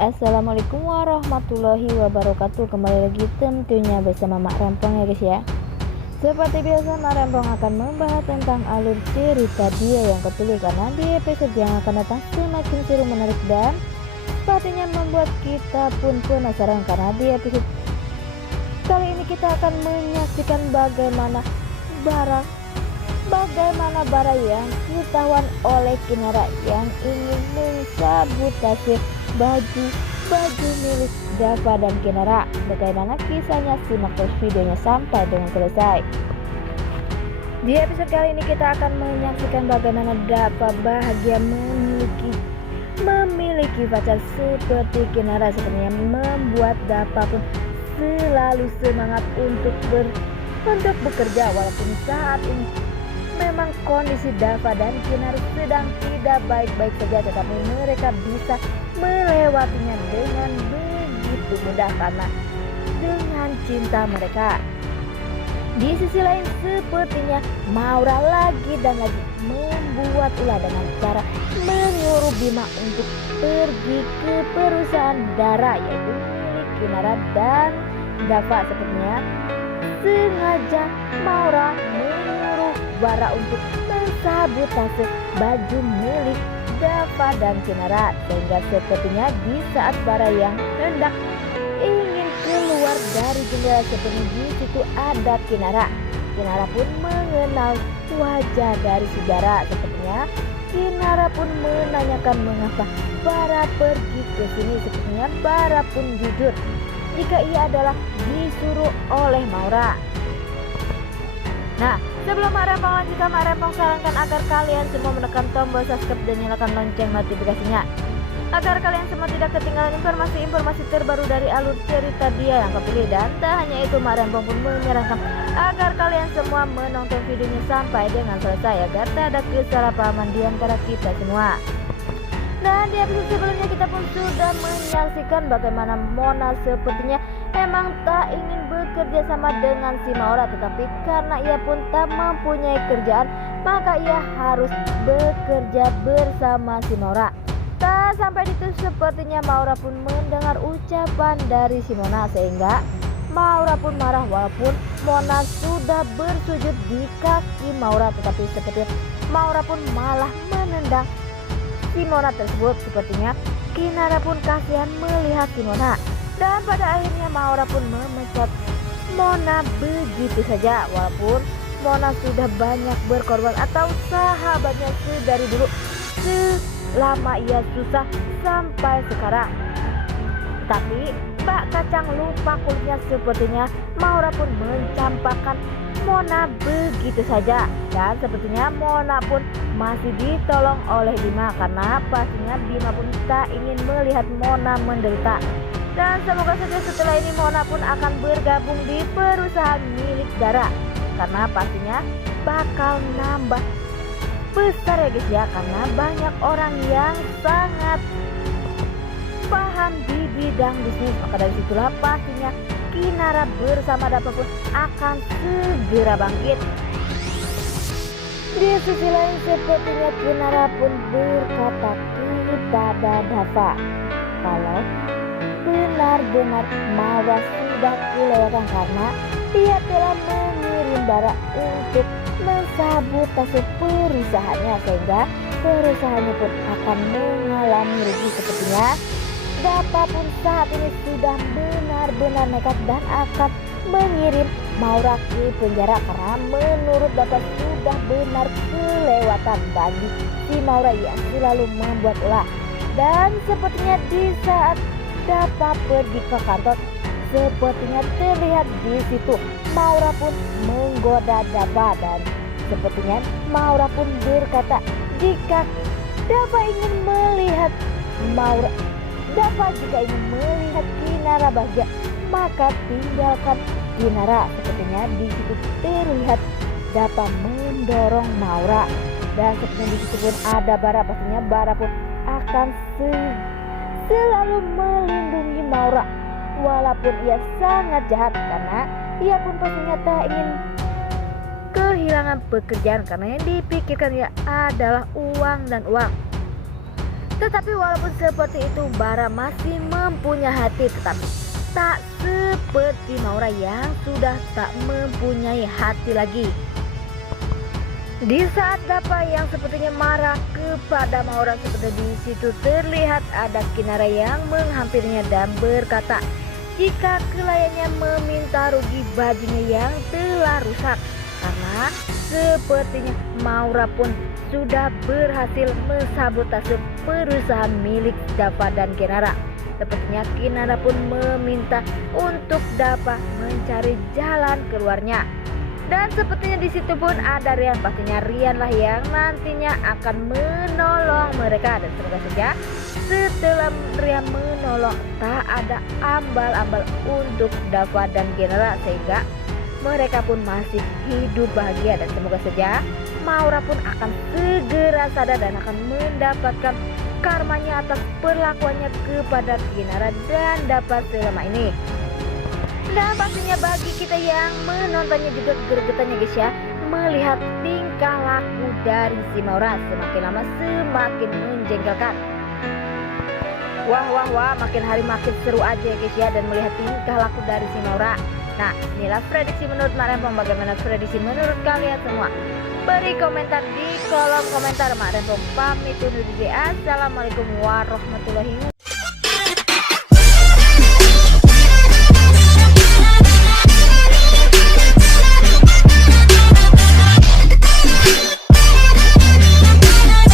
Assalamualaikum warahmatullahi wabarakatuh. Kembali lagi tentunya bersama Mak Rempong ya guys ya. Seperti biasa Mak Rempong akan membahas tentang alur cerita dia yang kepilih, karena di episode yang akan datang semakin seru, menarik dan pastinya membuat kita pun penasaran, karena di episode kali ini kita akan menyaksikan bagaimana Bara yang ditawan oleh Kinara yang ingin mensabotase baju milik Dava dan Kinara. Bagaimana kisahnya, simak terus videonya sampai dengan selesai. Di episode kali ini kita akan menyaksikan bagaimana Dava bahagia memiliki pacar seperti Kinara. Sebenarnya membuat Dava pun selalu semangat untuk bekerja, walaupun saat ini memang kondisi Dava dan Kinara sedang tidak baik-baik saja, tetapi mereka bisa melewatinya dengan begitu mudah karena dengan cinta mereka. Di sisi lain, sepertinya Maura lagi dan lagi membuat ulah dengan cara menyuruh Bima untuk pergi ke perusahaan Dara, yaitu milik Kinara dan Dava. Sepertinya sengaja Maura menyuruh Bara untuk mensabotase baju milik Dava dan Kinara, sehingga sepertinya di saat Bara yang hendak ingin keluar dari jendela, seperti di situ ada Kinara. Kinara pun mengenal wajah dari si Bara. Sepertinya Kinara pun menanyakan mengapa Bara pergi ke sini. Sepertinya Bara pun jujur jika ia adalah disuruh oleh Maura. Nah, sebelum Mak Rempong lanjutkan, Mak Rempong sarankan agar kalian semua menekan tombol subscribe dan nyalakan lonceng notifikasinya, agar kalian semua tidak ketinggalan informasi-informasi terbaru dari alur cerita dia yang kepilih. Dan tak hanya itu, Mak Rempong pun menyarankan agar kalian semua menonton videonya sampai dengan selesai, agar tak ada kesalahpahaman di antara kita semua. Dan di episode sebelumnya kita pun sudah menyaksikan bagaimana Mona sepertinya emang tak ingin bekerja sama dengan si Maura, tetapi karena ia pun tak mempunyai kerjaan, maka ia harus bekerja bersama si Maura. Tak sampai di situ, sepertinya Maura pun mendengar ucapan dari si Mona, sehingga Maura pun marah, walaupun Mona sudah bersujud di kaki Maura, tetapi seperti Maura pun malah menendang si Mona tersebut. Sepertinya Kinara pun kasihan melihat si Mona, dan pada akhirnya Maura pun memecat Mona begitu saja, walaupun Mona sudah banyak berkorban atau sahabatnya sedari dulu selama ia susah sampai sekarang. Tapi bak kacang lupa kulitnya, sepertinya Maura pun mencampakkan Mona begitu saja, dan sepertinya Mona pun masih ditolong oleh Bima, karena pastinya Bima pun tak ingin melihat Mona menderita. Dan semoga saja setelah ini Mona pun akan bergabung di perusahaan milik Dara, karena pastinya bakal nambah besar ya guys ya, karena banyak orang yang sangat paham di bidang bisnis. Maka dari situlah pastinya Kinara bersama Dava pun akan segera bangkit. Di sisi lain, sepertinya Kinara pun berkata kepada Dava kalau benar-benar Maura sudah kelewatan, karena dia telah mengirim Bara untuk mensabotase perusahaannya, sehingga perusahaannya pun akan mengalami rugi. Sepertinya Dava pun saat ini sudah benar-benar nekat dan akan mengirim Maura ke penjara, karena menurut Dava sudah benar kelewatan bagi si Maura yang selalu membuat ulah. Dan sepertinya di saat Dava pergi ke kantor, sepertinya terlihat di situ Maura pun menggoda Dava, dan sepertinya Maura pun berkata jika Dava ingin melihat Kinara bahagia, maka tinggalkan Kinara. Sepertinya di situ terlihat Dava mendorong Maura, dan sepertinya di situ pun ada Bara. Pastinya Bara pun akan selalu melindungi Maura, walaupun ia sangat jahat, karena ia pun pastinya tak ingin kehilangan pekerjaan, karena yang dipikirkan ya adalah uang dan uang. Tetapi walaupun seperti itu, Bara masih mempunyai hati, tetapi tak seperti Maura yang sudah tak mempunyai hati lagi. Di saat Dapa yang sepertinya marah kepada Maura, seperti di situ terlihat ada Kinara yang menghampirinya dan berkata jika kliennya meminta rugi bajunya yang telah rusak, karena sepertinya Maura pun sudah berhasil mensabotase perusahaan milik Dapa dan Kinara. Sepertinya Kinara pun meminta untuk Dapa mencari jalan keluarnya. Dan sepertinya di situ pun ada Rian, pastinya Rian lah yang nantinya akan menolong mereka. Dan semoga saja setelah Rian menolong tak ada ambal-ambal untuk Dapa dan Kinara, sehingga mereka pun masih hidup bahagia. Dan semoga saja Maura pun akan segera sadar dan akan mendapatkan karmanya atas perlakuannya kepada Kinara dan Dapa selama ini. Dan pastinya bagi kita yang menontonnya juga gregetannya guys ya, melihat tingkah laku dari si Maura semakin lama semakin menjengkelkan. Wah, makin hari makin seru aja ya guys ya, dan melihat tingkah laku dari si Maura. Nah, inilah prediksi menurut Mak Rempong. Bagaimana prediksi menurut kalian semua? Beri komentar di kolom komentar. Mak Rempong pamit undur diri. Assalamualaikum warahmatullahi wabarakatuh.